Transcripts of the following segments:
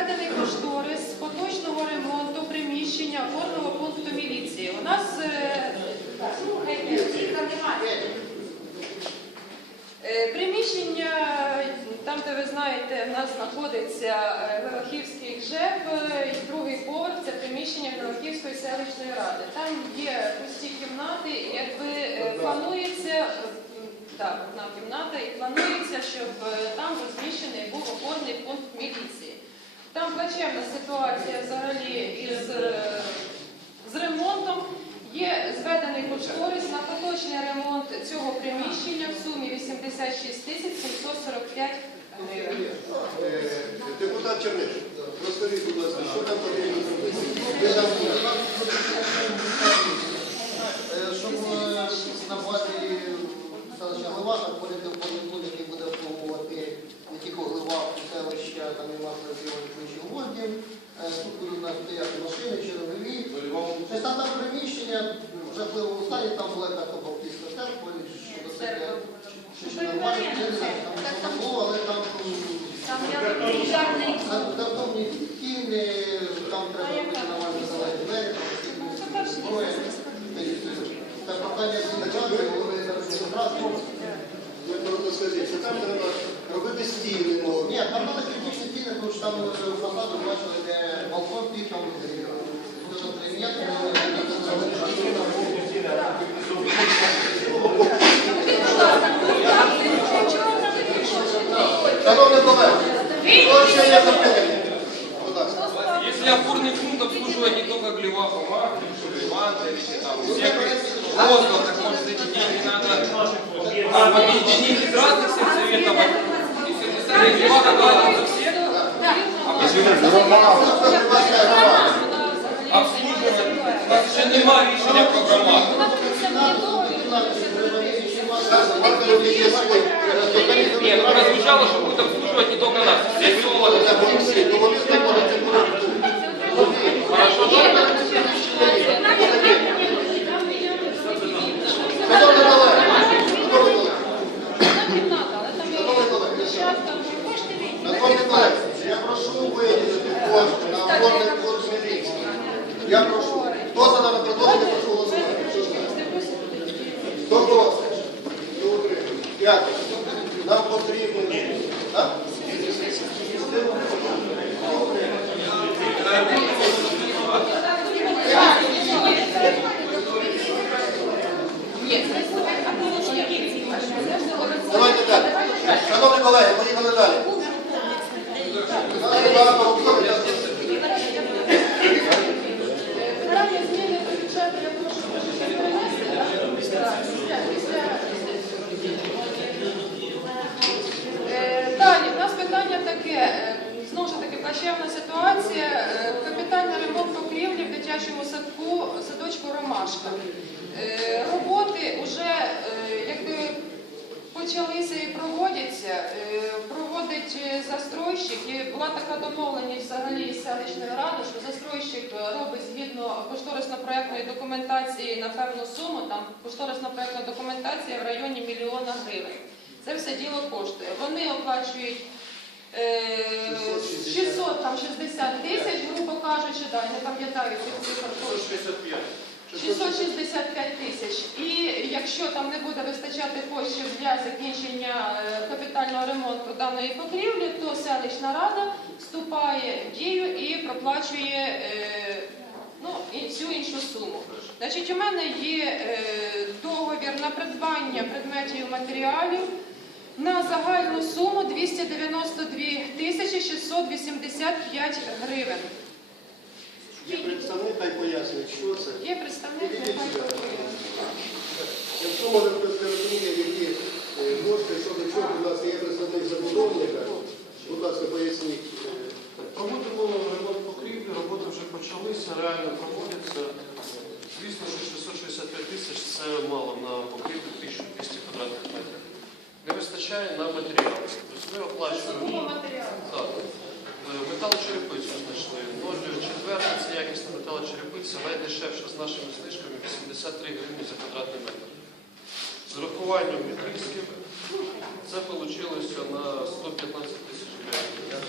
зведений кошторис поточного ремонту приміщення опорного пункту міліції. У нас е, там немає. Е, Приміщення, там, де ви знаєте, в нас знаходиться Гелахівський ЖЕП, е, і другий поверх це приміщення Гелахівської селищної ради. Там є пусті кімнати, і якби планується, так, одна кімната, і планується, щоб там розміщений був опорний пункт міліції. Там плачевна ситуація взагалі із е, з ремонтом. Є зведений кошторис на поточний ремонт цього приміщення в сумі 86 тисяч 745 гривень. Е, Депутат Черниш, розкажіть, будь ласка, що там потрібно зробити? Ви там Е, Щоб е, на базі селища Глива знаходити політун, який буде обслуговувати не тільки Глива, селища, там і масові інших угодів. Тут будуть у нас стояти машини, чергові. Це стане приміщення, в жахливому стані, там була якась баптистська церква, що до себе нормально, я там було, але там я картонні стіни, там треба робити нормальні зелені двері, там. Ні, там треба стіни, тому що там фасаду бачили, де балкон під там хто ще є запитання? Будь ласка. Если опорный пункт обслуживает не только Глеваха, Махню, Ивановича, там, всех воздух, так может эти деньги надо объединить из разных сельсоветов. Если представитель Глеваха говорит за всех, обслуживать. У нас ще немає рішення про громаду. Нет, ну прозвучало, что будет обслуживать не только нас. Все село. candidatos. Садку, садочку Ромашка. Е, Роботи вже якби почалися і проводяться. Е, Проводить е, застройщик, і була така домовленість взагалі із селищною радою, що застройщик е, робить згідно кошторисно-проектної документації на певну суму, там кошторисно-проектна документація в районі мільйона гривень. Це все діло коштує. Вони оплачують е, 600, там 60 тисяч, грубо кажучи, да, я не пам'ятаю цих цифр точно. 665 тисяч. І якщо там не буде вистачати коштів для закінчення е, капітального ремонту даної покрівлі, то селищна рада вступає в дію і проплачує е, ну, і всю іншу суму. Значить, у мене є е, договір на придбання предметів і матеріалів на загальну суму 292 тисячі 685 гривень. Є представник, хай пояснить, що це. Є представник, нехай пояснює. Якщо може хтось не розуміє, які е, кошти, що до чого, будь ласка, є представник забудовника. Будь ласка, поясніть. Проводимо ремонт покрівлі, роботи вже почалися, реально проводяться. Звісно, що 665 тисяч це мало на покрівлю 1200 квадратних метрів витрачає на матеріал. Тобто ми оплачуємо е, металочерепицю знайшли. 0,4 це якісна металочерепиця, найдешевша з нашими знижками 83 гривні за квадратний метр. З рахуванням відрізків це вийшло на 115 тисяч гривень.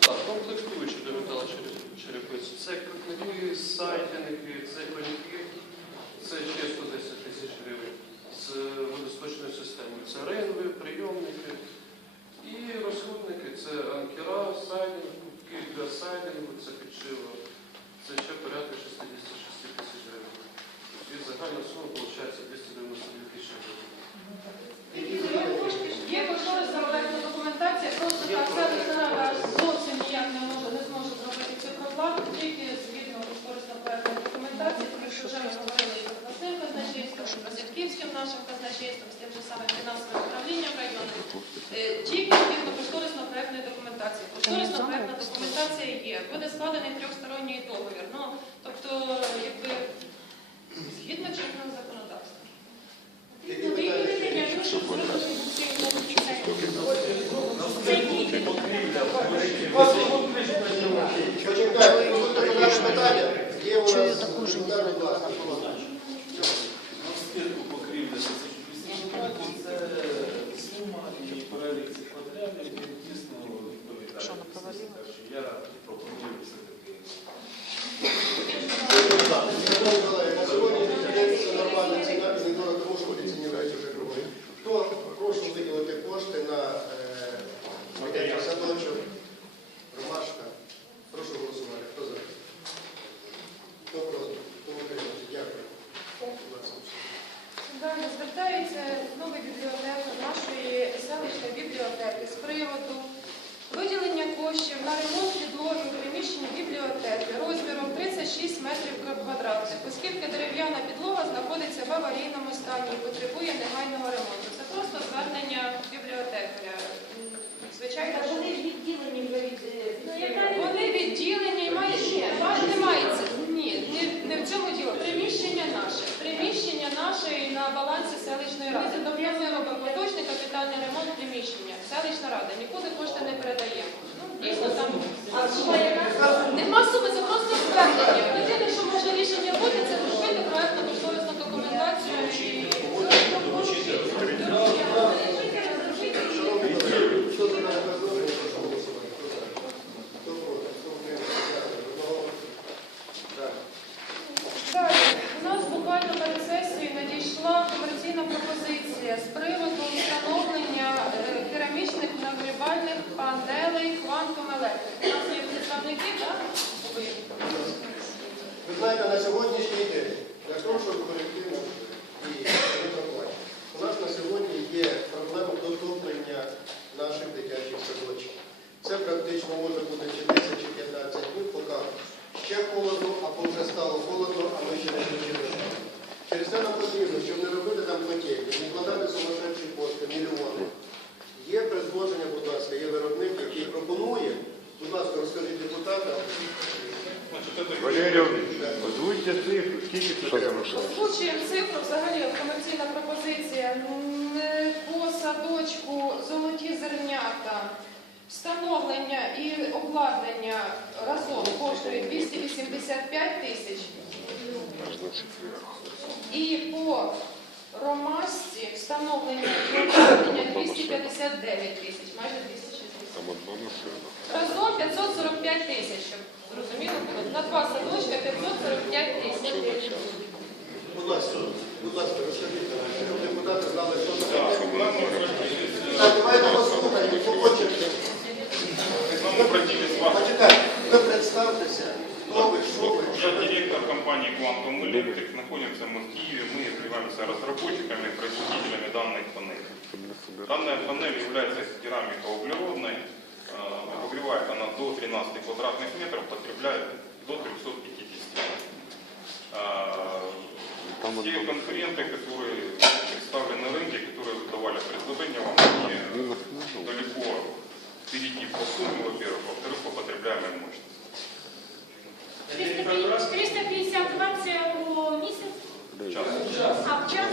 Так, комплектуючі до металочерепиці. Це котлові, сайдинги, це коньки, це чисто. це ринви, прийомники. І розходники це анкера, сайдинг, кубки для сайдингу, це підшива, це ЧП звертається новий бібліотекар нашої селищної бібліотеки з приводу виділення коштів на ремонт підлоги у приміщенні бібліотеки розміром 36 метрів квадратних, оскільки дерев'яна підлога знаходиться в аварійному стані і потребує негайного ремонту. Це просто звернення бібліотекаря. Звичайно, Вони відділені вони відділені і мають ва- не в цьому діло. Приміщення наше. Приміщення наше і на балансі селищної ради. Тобто ми робимо поточний капітальний ремонт приміщення. Селищна рада. Нікуди кошти не передаємо. Ну, дійсно там. Нема суми, це просто звернення. Єдине, що може рішення бути, це зробити проектну кошторисну документацію і Шановні колеги, хто за дане предложення, прошу голосувати. Хто за? Хто проти? Хто утримався? Дякую. Одного. Так. Далі, у нас буквально перед сесією надійшла комерційна пропозиція з приводу встановлення е, керамічних нагрівальних панелей Quantum Electric. У нас є представники, так? Ви. Ви знаєте, на сьогоднішній день, для того, щоб колективно і витрапувати, у нас на сьогодні є проблема дотоплення наших дитячих садочків. Це практично може бути чи 10 чи 15 днів, поки ще холодно, або вже стало холодно, а ми ще не включили. Через це нам потрібно, щоб не робити там котельні, не вкладати сумасшедші кошти, мільйони. Є предложення, будь ласка, є виробник, який пропонує, будь ласка, розкажіть депутатам. Валерій озвучте цифру, скільки це треба? Озвучуємо цифру, взагалі комерційна пропозиція М, е, по садочку золоті зернята. Встановлення і обладнання разом коштує 285 тисяч. І по ромашці встановлення і обладнання 259 тисяч, майже 260. Разом 545 тисяч, щоб зрозуміло було. На два садочка 545 тисяч. Будь ласка, будь ласка, розкажіть, щоб депутати знали, що це. Так, давайте послухаємо, по очереді. Почекайте, ви представтеся, хто ви, що ви. Я директор компании Quantum Electric. Находимся мы в Киеве. Мы являемся разработчиками и производителями данной панели. Данная панель является керамико-углеродной. Э, Обогревает она до 13 квадратных метров, потребляет до 350. Э, Те конкуренты, которые представлены на рынке, которые давали предложения вам, они далеко впереди по сумме, во-первых, во-вторых, по потребляемой мощности. 350 це у місяць, Сейчас. а в час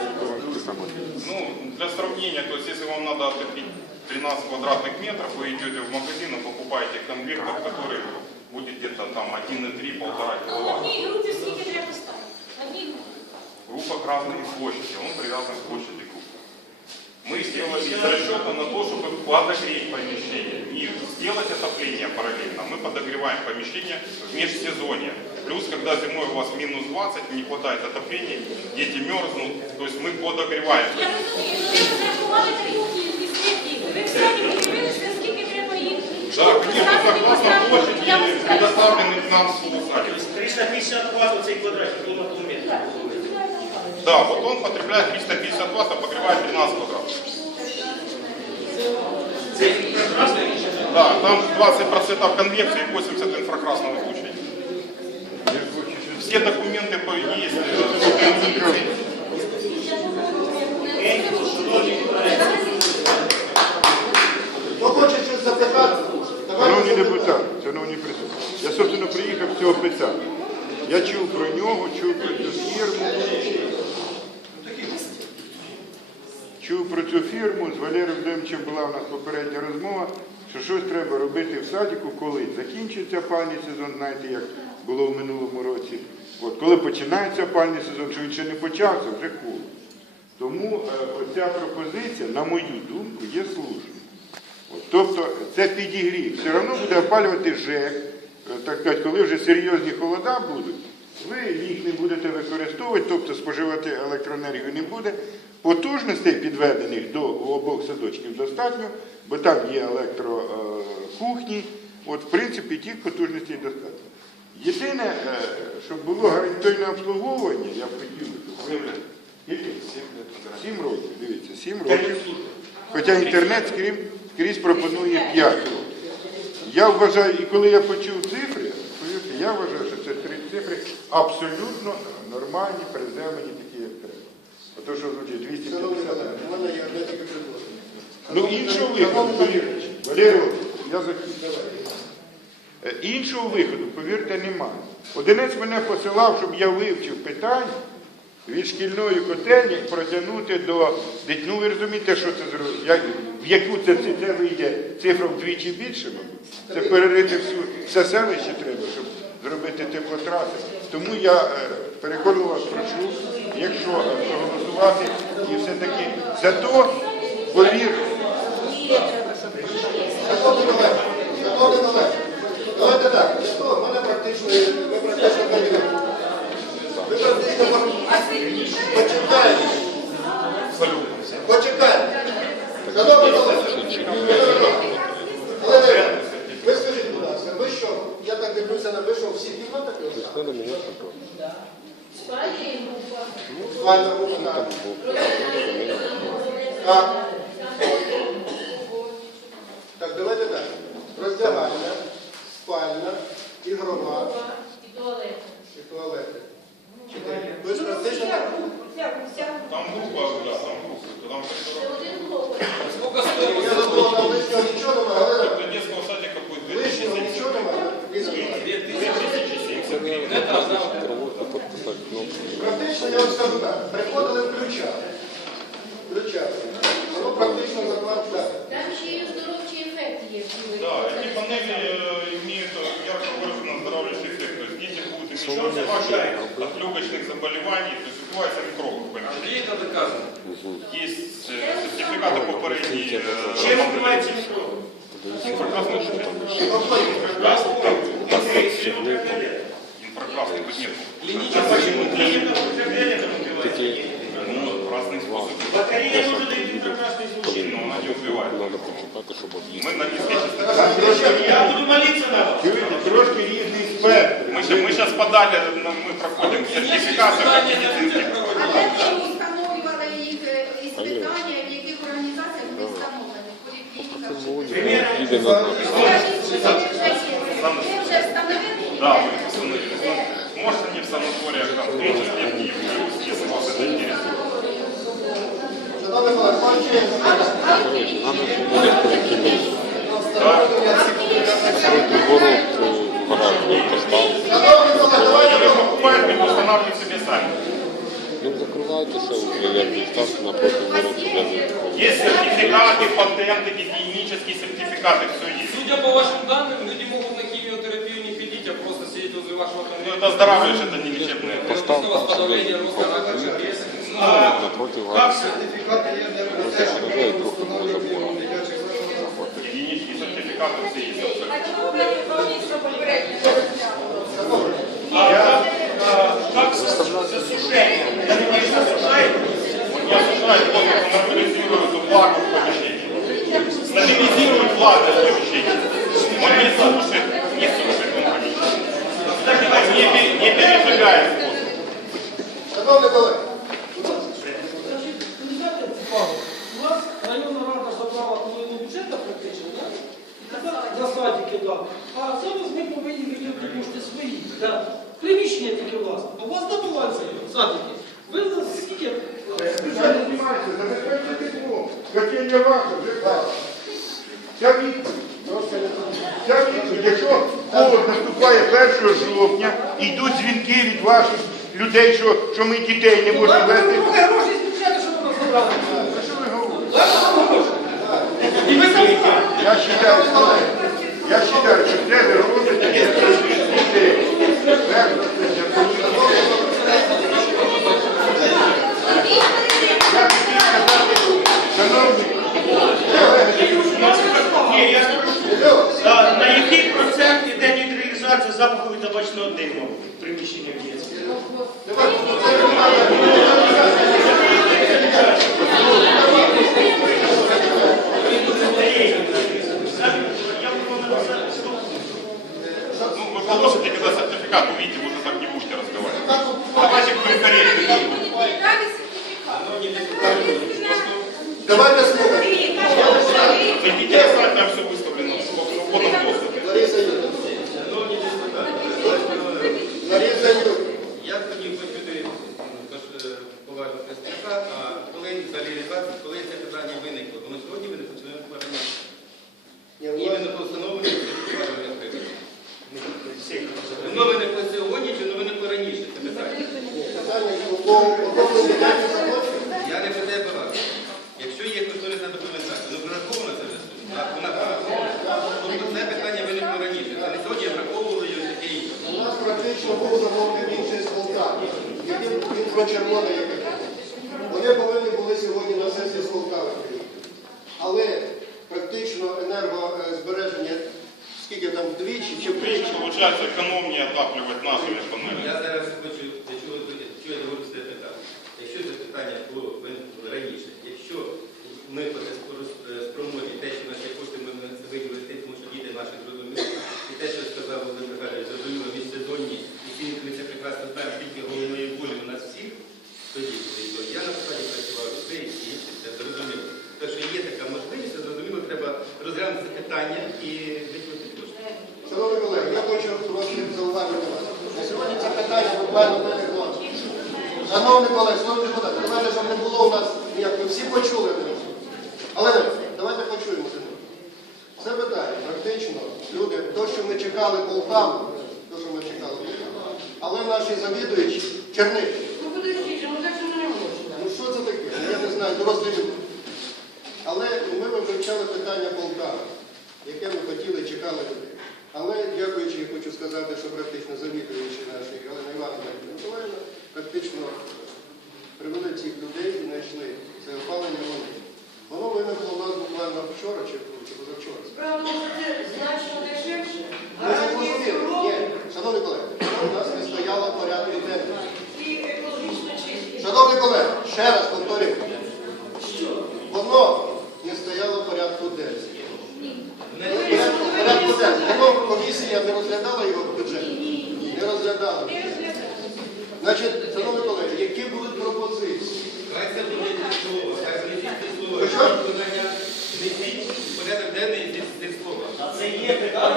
Ну, для сравнения, то есть если вам надо отопить 13 квадратных метров, вы идете в магазин и покупаете конвертер, который будет где-то там 1,3-1,5 а в киловатт. одній групі скільки треба ставити? В одній групі. В группах разные площади, он привязан к площади группы. Мы сделали из расчета на то, чтобы подогреть помещение. Не сделать отопление параллельно, мы подогреваем помещение в межсезонье. Плюс, когда зимой у вас минус 20, не хватает отопления, дети мерзнут, то есть мы подогреваем. Я розумію, ви розрахували таку кількість літів. Ви в самі подивилися, скільки треба їх. Да, конечно, согласно площади Я вам скажу. предоставленных нам полусадик. 350 Вт цей квадратний кілометр. Да, вот он потребляет 350 Вт, а погревает 13 квадратов. Це прекрасне рішення. Да, там 20% конвекции и 80% инфракрасного излучения. Все документы по- есть. э, Хто хоче щось запитати? Шановні Давайте запитати. депутати, шановні присутні, я, собственно, приїхав з цього питання. Я чув про нього, чув про цю фірму. Цю фірму, з Валерієм Демчем була у нас попередня розмова, що щось треба робити в садіку, коли закінчується опальний сезон, знаєте, як було в минулому році. От, коли починається опальний сезон, що він ще не почався, вже холодно. Тому е, оця пропозиція, на мою думку, є слушною. Тобто це підігрів. Все одно буде опалювати ЖЕК, е, так сказати, коли вже серйозні холода будуть, ви їх не будете використовувати, тобто споживати електроенергію не буде. Потужностей підведених до обох садочків достатньо, бо там є електрокухні. От, в принципі, тих потужностей достатньо. Єдине, е, щоб було гарантійне обслуговування, я б хотів? Сім років, дивіться, сім років. Хоча інтернет скрізь, пропонує 5 років. Я вважаю, і коли я почув цифри, я вважаю, цифри абсолютно нормальні, приземлені, такі, як треба. Ото що звучить 250. Шановні колеги, у мене є одне тільки предложення. Ну іншого виходу, повірте. Валерій, я закінчу. Е, Іншого виходу, повірте, немає. Одинець мене посилав, щоб я вивчив питання від шкільної котельні протягнути до Ну ви розумієте, що це зробити? Як, в яку це, це, це вийде цифра вдвічі більше, мабуть. Це перерити всю, все селище треба, щоб зробити теплотраси. Тому я е, переконливо вас прошу, якщо е, проголосувати і все-таки за то, повірте, давайте так, того, мене практично, ми практично кандидати. Ви практично почекаєте. Почекаєте. Шановні колеги, Олена Іванівна, ви скажіть, будь ласка, ви що, я так дивлюся на ви, що всі кімнати Так. Так. Так, давайте так. Роздягальня, спальня, ігрова і туалети. Чотири. Тобто практично Там группа, да, там группа. Там Сколько стоит? я забула там лишнього нічого немає, але для детского садика будет лишнього 2007 нічого немає. Это одна Практично я вам скажу так. Приходили включати. Включати. Воно практично закладати. Там ще й оздоровчий ефект є. Да, эти панели э, имеют э, ярко выраженный оздоравливающий эффект. То есть дети будут иметь от легочных заболеваний, то есть ситуация микробов. понимаете? Где это доказано? Есть э, сертификаты по попередней Чим відбувається мікроби? инфракрасного Инфракрасный тут нет. Клініка потреблення там відбувається. Ну, разные способы. Батарея може дати прекрасний звук. Но она не убивает. Мы на риске Там трошки, Я буду молитися на вас. чуєте, трошки різний спектр. Мы, щас- мы сейчас подали, на- мы проходим сертификацию как медицинских. А де ви встановлювали їх е, іспитання, в яких організаціях вони встановлені? Поліклініках чи Примірно. Скажіть, чи вони вже є? Ви вже встановили? Да, мы установили. Может, они в санаториях, там, в том числе в Киеве, если вас это интересует. шановні колеги, кончуємо. Шановні колеги, давайте Они покупают и устанавливают себе сами. Ну, закрывайтеся уже, я представьте напротив ворот уже не Есть сертификаты, патенты, гигиенические сертификаты, все есть. Судя по вашим данным, люди могут вашего Ну, конвейера. это оздоравливаешь, это не лечебное. Поставь Просто там себе воспаление роста рака желез. напротив вас. Уже и трохи може забором. Гигиенические сертификаты все есть. абсолютно. Як засушення? Я надіюсь, засушаєте? Не осуждают, просто нормализируют влагу в помещении. Стабилизируют влагу в помещении. Он не сушит, не сушит он помещение. Он не, пе- не пережигает воздух. Шановні колеги, У нас районна рада забрала половину бюджету практично, да? І тепер за садики дав. А зараз ми повинні виділити кошти свої. Да. Приміщення тільки власне. А у вас на балансі садики. Ви за скільки? Спеціально знімається, забезпечте тепло. Котельня ваша, вже так. Ця відповідь. Ця відповідь, якщо холод наступає 1 жовтня, йдуть дзвінки від ваших людей, що, що ми дітей не можемо вести. В PDF там все выставлено в свободном доступе. Лариса Юрійовна. Лариса Юрійовна. Я б хотів почути е, поважного представника, а коли за реалізацію, коли це питання виникло, воно сьогодні виникло, чи не повернення? Ні, у Іменно вас- по встановленню цих приборів. Воно виникло сьогодні, чи воно виникло раніше, це питання? Питання, по- по- по комітету закону. Я не про те багато. Якщо є кошторисна документація, ну врахована це вже суд. Так, вона врахована. Тобто це питання виникло раніше. Це не сьогодні враховували і ось таке інше. У нас практично був замовник інший з Полтави. Червоне яке. Вони повинні були сьогодні на сесії з Полтави. Але практично енергозбереження, скільки там вдвічі чи втричі. Получається, экономнее отаплювати нашими панелі. Я зараз хочу, для чого ви що я говорю з це питання. Якщо це питання було виникло раніше, якщо ми спроможні те, що наші кошти ми на це виділили тим, тому що діти наші зрозуміли, і те, що сказав Володимир Михайлович, зрозуміло, міжсезонні, і всі ми це прекрасно знаємо, скільки головної болі у нас всіх, тоді, то я на посаді працював, ви і інші, це зрозуміло. Так що є така можливість, це зрозуміло, треба розглянути це питання і виділити кошти. Шановні колеги, я хочу трошки зауважити вас. На сьогодні це питання буквально виникло. Шановні колеги, шановні депутати, давайте, щоб не було у нас, ніяк. Ми всі почули. Але давайте почуємо. Це питання, практично, люди, то, що ми чекали Полтаву, то, що ми чекали Полтаву, але наші завідувачі Черничі, Ну, подождіть, ну так же не можна. Ну що це таке? Ну, Я не знаю, дорослі люди. Але ми вивчали питання Полтави, яке ми хотіли, чекали людей. Але дякуючи, я хочу сказати, що практично завідуючи наші Галина Івановна Миколаївна, практично привели цих людей і знайшли це опалення вони. Воно виникло у нас буквально вчора чи, позавчора. Справа в це значно дешевше. Ми зрозуміли. Ні, шановні колеги, у нас не стояло порядку денного. І екологічно чисті. Шановні колеги, ще раз повторюю. Воно не стояло в порядку денного. Порядку, порядку денного. Воно комісія не розглядала його в бюджеті? Не розглядала. Значить, шановні колеги, які будуть пропозиції? Хай це буде слово, хай внесіть це слово. Ви що? Виконання внесіть в порядок денний і це слово. А це є питання. А це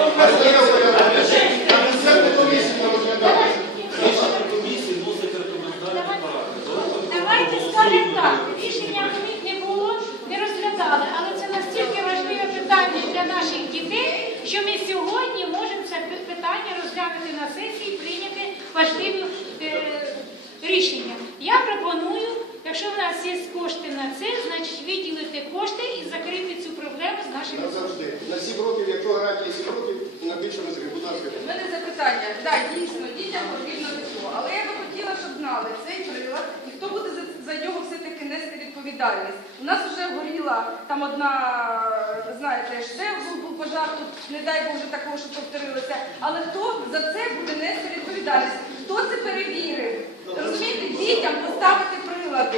є порядок денний. А бюджетна комісія не розглядала. Рішення комісії носить рекомендації параграфи. Давайте скажемо так. Рішення не було, не розглядали, але це настільки важливе питання для наших дітей, що ми сьогодні можемо це питання розглянути на сесії і прийняти важливі е, рішення. Я пропоную, якщо в нас є кошти на це, значить виділити кошти і закрити цю проблему з нашими Назавжди. На 7 років, якщо гарантія 7 років, на більше зробимо. Будь ласка. У мене запитання. Так, дійсно, дітям потрібно тепло. Але я би хотіла, щоб знали цей прилад, і хто буде за, за нього все-таки нести відповідальність. У нас вже горіла там одна, ви знаєте, ще був, був пожар, тут не дай Боже такого, що повторилося. Але хто за це буде нести відповідальність? Хто це перевірив? Розумієте, дітям поставити прилади.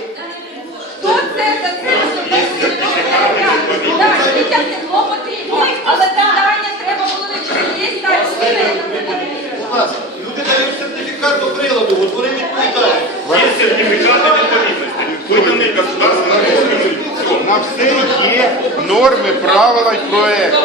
Хто це за це буде нести відповідальність? Так, дітям тепло потрібно, але питання треба було. Є людина, яка це перевірила. Люди дають сертифікат до приладу, от вони відповідають. Є сертификаты відповідності, виданий государственным органом. на все є норми, правила і проекти.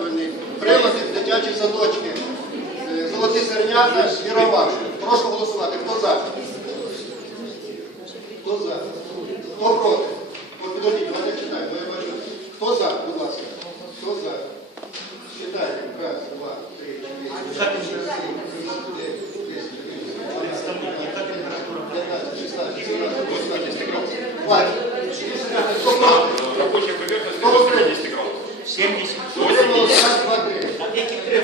опалювальні прилади в дитячі садочки. Е, Золоті сернята і ромашки. Прошу голосувати. Хто за? Хто за? Хто проти? От підождіть, давайте читаємо, бо я бачу. Хто за, будь ласка? Хто за? Читайте. Раз, два, три, чотири, п'ять, шість, сім, вісім, дев'ять, десять, п'ятнадцять, шістнадцять, сімнадцять, вісімнадцять. Хватить. Хто проти? Рабочая поверхность Хто утримався? 70 градусов. 70. Утрималося раз, два, три.